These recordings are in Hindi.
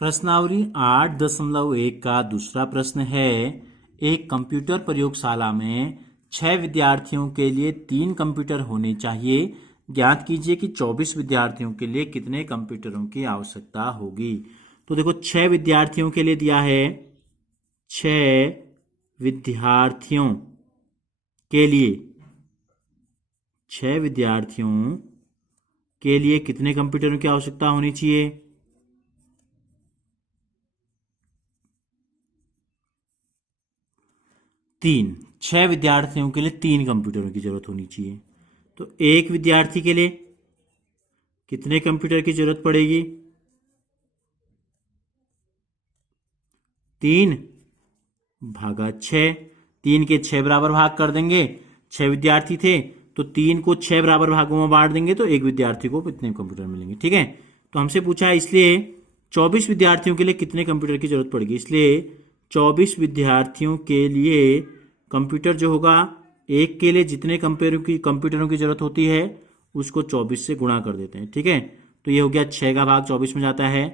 प्रश्नावली 8.1 का दूसरा प्रश्न है। एक कंप्यूटर प्रयोगशाला में 6 विद्यार्थियों के लिए 3 कंप्यूटर होने चाहिए। ज्ञात कीजिए कि 24 विद्यार्थियों के लिए कितने कंप्यूटरों की आवश्यकता होगी। तो देखो 6 विद्यार्थियों के लिए दिया है। 6 विद्यार्थियों के लिए 6 विद्यार्थियों के लिए कितने कंप्यूटरों की आवश्यकता होनी चाहिए। 3। 6 विद्यार्थियों के लिए 3 कंप्यूटरों की जरूरत होनी चाहिए। तो एक विद्यार्थी के लिए कितने कंप्यूटर की जरूरत पड़ेगी। 3 भागा 6। 3 के 6 बराबर भाग कर देंगे। 6 विद्यार्थी थे तो 3 को 6 बराबर भागों में बांट देंगे तो एक विद्यार्थी को कितने कंप्यूटर मिलेंगे। ठीक है, तो हमसे पूछा है इसलिए 24 विद्यार्थियों के लिए कितने कंप्यूटर की जरूरत पड़ेगी। इसलिए 24 विद्यार्थियों के लिए कंप्यूटर जो होगा, एक के लिए जितने कंप्यूटरों की जरूरत होती है उसको 24 से गुणा कर देते हैं। ठीक है, तो ये हो गया 6 का भाग 24 में जाता है।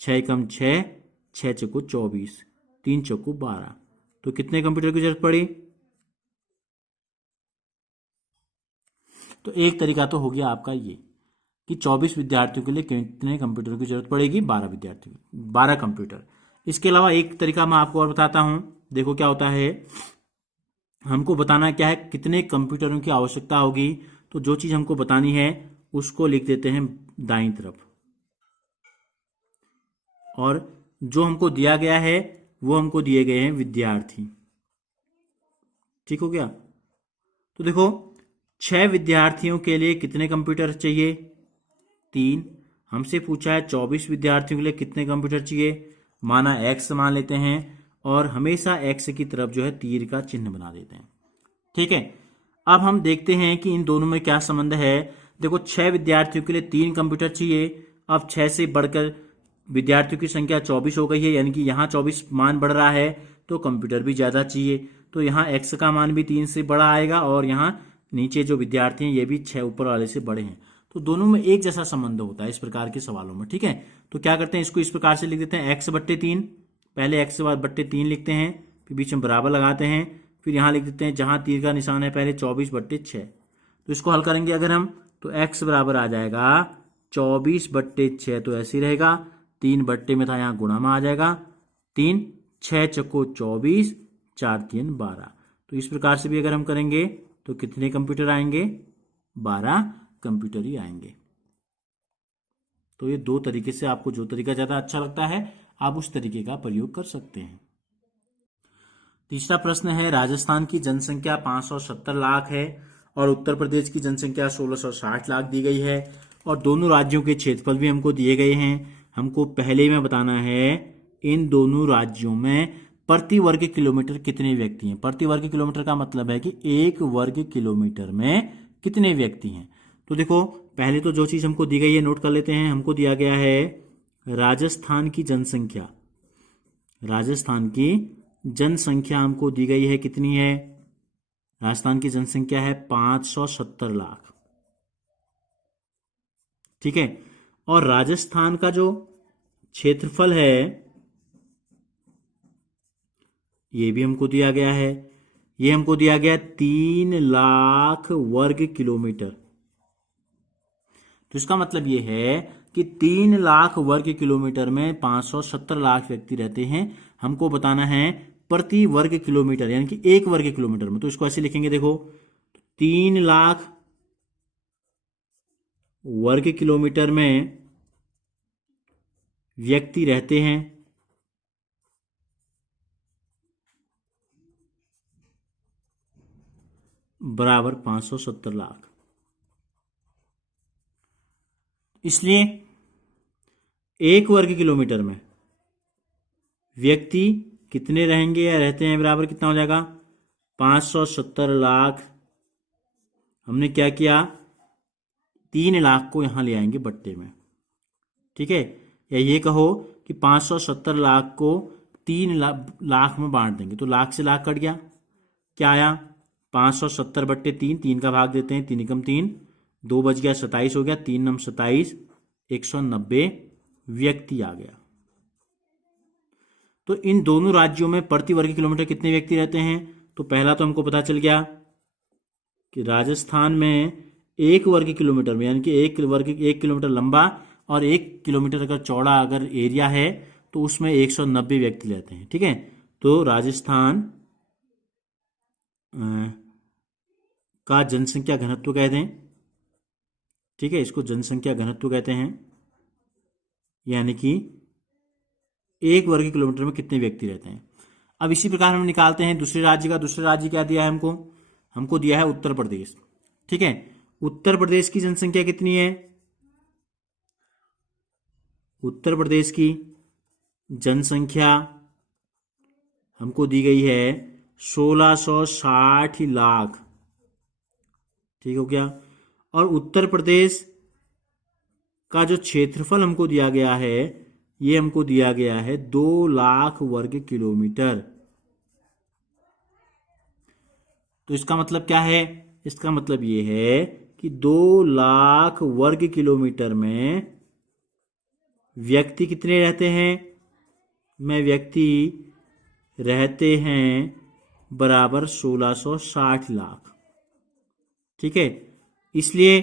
6 कम 6, 6 चौको 24, 3 चौको 12। तो कितने कंप्यूटर की जरूरत पड़ी। तो एक तरीका तो हो गया आपका ये कि 24 विद्यार्थियों के लिए कितने कंप्यूटर की जरूरत पड़ेगी। 12 विद्यार्थियों, 12 कंप्यूटर। इसके अलावा एक तरीका मैं आपको और बताता हूं। देखो क्या होता है, हमको बताना क्या है, कितने कंप्यूटरों की आवश्यकता होगी। तो जो चीज हमको बतानी है उसको लिख देते हैं दाईं तरफ, और जो हमको दिया गया है वो हमको दिए गए हैं विद्यार्थी। ठीक हो गया। तो देखो 6 विद्यार्थियों के लिए कितने कंप्यूटर चाहिए। 3। हमसे पूछा है 24 विद्यार्थियों के लिए कितने कंप्यूटर चाहिए। माना x मान लेते हैं और हमेशा x की तरफ जो है तीर का चिन्ह बना देते हैं। ठीक है, अब हम देखते हैं कि इन दोनों में क्या संबंध है। देखो 6 विद्यार्थियों के लिए 3 कंप्यूटर चाहिए। अब 6 से बढ़कर विद्यार्थियों की संख्या 24 हो गई है, यानी कि यहाँ 24 मान बढ़ रहा है तो कंप्यूटर भी ज्यादा चाहिए। तो यहाँ x का मान भी 3 से बड़ा आएगा और यहाँ नीचे जो विद्यार्थी हैं ये भी 6 ऊपर वाले से बड़े हैं। तो दोनों में एक जैसा संबंध होता है इस प्रकार के सवालों में। ठीक है, तो क्या करते हैं, इसको इस प्रकार से लिख देते हैं x/3। पहले x/3 लिखते हैं, फिर बीच में बराबर लगाते हैं, फिर यहां लिख देते हैं जहां तीर का निशान है पहले 24/6। तो इसको हल करेंगे अगर हम, तो x बराबर आ जाएगा 24/6। तो ऐसे ही रहेगा, 3 बट्टे में था यहाँ गुणा में आ जाएगा। 3 6 चौको 24, 4 3 12। तो इस प्रकार से भी अगर हम करेंगे तो कितने कंप्यूटर आएंगे, 12 कंप्यूटर ही आएंगे। तो ये दो तरीके से, आपको जो तरीका ज्यादा अच्छा लगता है आप उस तरीके का प्रयोग कर सकते हैं। तीसरा प्रश्न है, राजस्थान की जनसंख्या 570 लाख है और उत्तर प्रदेश की जनसंख्या 1660 लाख दी गई है और दोनों राज्यों के क्षेत्रफल भी हमको दिए गए हैं। हमको पहले में बताना है इन दोनों राज्यों में प्रति वर्ग किलोमीटर कितने व्यक्ति हैं। प्रति वर्ग किलोमीटर का मतलब है कि 1 वर्ग किलोमीटर में कितने व्यक्ति हैं। तो देखो पहले तो जो चीज हमको दी गई है नोट कर लेते हैं। हमको दिया गया है राजस्थान की जनसंख्या। राजस्थान की जनसंख्या हमको दी गई है, कितनी है। राजस्थान की जनसंख्या है 570 लाख। ठीक है, और राजस्थान का जो क्षेत्रफल है ये भी हमको दिया गया है। ये हमको दिया गया 3 लाख वर्ग किलोमीटर। तो इसका मतलब ये है कि 3 लाख वर्ग किलोमीटर में 570 लाख व्यक्ति रहते हैं। हमको बताना है प्रति वर्ग किलोमीटर, यानी कि 1 वर्ग किलोमीटर में। तो इसको ऐसे लिखेंगे, देखो 3 लाख वर्ग किलोमीटर में व्यक्ति रहते हैं बराबर 570 लाख। इसलिए 1 वर्ग किलोमीटर में व्यक्ति कितने रहेंगे या रहते हैं बराबर कितना हो जाएगा, 570 लाख। हमने क्या किया, 3 लाख को यहां ले आएंगे बट्टे में। ठीक है, या ये कहो कि 570 लाख को 3 लाख में बांट देंगे तो लाख से लाख कट गया, क्या आया 570/3। 3 का भाग देते हैं, 3 एकम 3, 2 बच गया 27 हो गया, 3 नम 27, 190 व्यक्ति आ गया। तो इन दोनों राज्यों में प्रति वर्ग किलोमीटर कितने व्यक्ति रहते हैं? तो पहला तो हमको पता चल गया कि राजस्थान में 1 वर्ग किलोमीटर में, यानी कि 1 किलोमीटर लंबा और 1 किलोमीटर अगर चौड़ा अगर एरिया है तो उसमें 190 व्यक्ति रहते हैं। ठीक है, तो राजस्थान का जनसंख्या घनत्व कहते हैं। ठीक है, इसको जनसंख्या घनत्व कहते हैं, यानी कि 1 वर्ग किलोमीटर में कितने व्यक्ति रहते हैं। अब इसी प्रकार हम निकालते हैं दूसरे राज्य का। दूसरे राज्य क्या दिया है हमको? हमको दिया है उत्तर प्रदेश। ठीक है, उत्तर प्रदेश की जनसंख्या कितनी है? उत्तर प्रदेश की जनसंख्या हमको दी गई है 1660 लाख। ठीक हो गया। और उत्तर प्रदेश का जो क्षेत्रफल हमको दिया गया है, ये हमको दिया गया है 2 लाख वर्ग किलोमीटर। तो इसका मतलब क्या है? इसका मतलब ये है कि 2 लाख वर्ग किलोमीटर में व्यक्ति कितने रहते हैं? में व्यक्ति रहते हैं बराबर 1660 लाख। ठीक है, इसलिए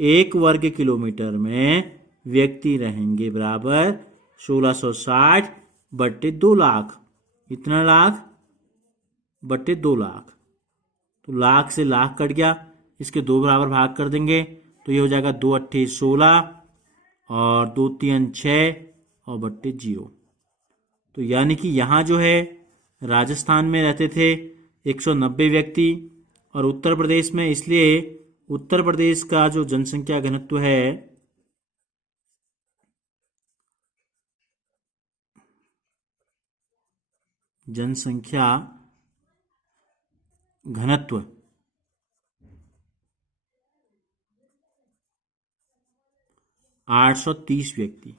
1 वर्ग किलोमीटर में व्यक्ति रहेंगे बराबर 1660 बट्टे 2 लाख। इतना लाख बट्टे 2 लाख, तो लाख से लाख कट गया, इसके 2 बराबर भाग कर देंगे तो ये हो जाएगा 2 अट्ठे 16 और 2 तीन 6 और बट्टे 0। तो यानी कि यहाँ जो है राजस्थान में रहते थे 190 व्यक्ति और उत्तर प्रदेश में, इसलिए उत्तर प्रदेश का जो जनसंख्या घनत्व है जनसंख्या घनत्व 830 व्यक्ति।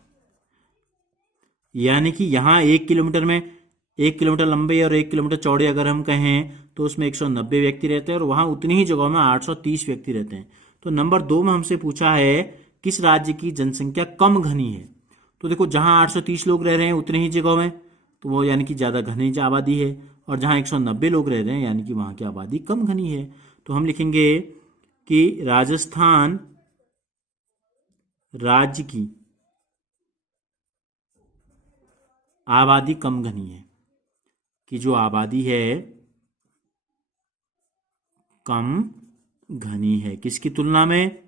यानी कि यहाँ 1 किलोमीटर में 1 किलोमीटर लंबे और 1 किलोमीटर चौड़े अगर हम कहें तो उसमें 190 व्यक्ति रहते हैं और वहाँ उतनी ही जगहों में 830 व्यक्ति रहते हैं। तो नंबर 2 में हमसे पूछा है किस राज्य की जनसंख्या कम घनी है। तो देखो जहाँ 830 लोग रह रहे हैं उतनी ही जगहों में, तो वो यानी कि ज़्यादा घनी आबादी है, और जहाँ 190 लोग रह रहे हैं यानी कि वहाँ की आबादी कम घनी है। तो हम लिखेंगे कि राजस्थान राज्य की आबादी कम घनी है, कि जो आबादी है कम घनी है किसकी तुलना में?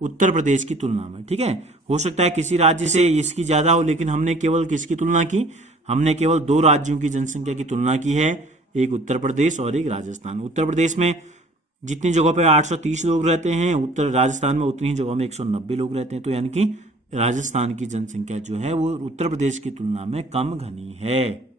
उत्तर प्रदेश की तुलना में। ठीक है, हो सकता है किसी राज्य से इसकी ज्यादा हो, लेकिन हमने केवल किसकी तुलना की? हमने केवल 2 राज्यों की जनसंख्या की तुलना की है, एक उत्तर प्रदेश और एक राजस्थान। उत्तर प्रदेश में जितनी जगहों पे 830 लोग रहते हैं, उत्तर राजस्थान में उतनी ही जगहों में 190 लोग रहते हैं। तो यानी कि राजस्थान की जनसंख्या जो है वो उत्तर प्रदेश की तुलना में कम घनी है।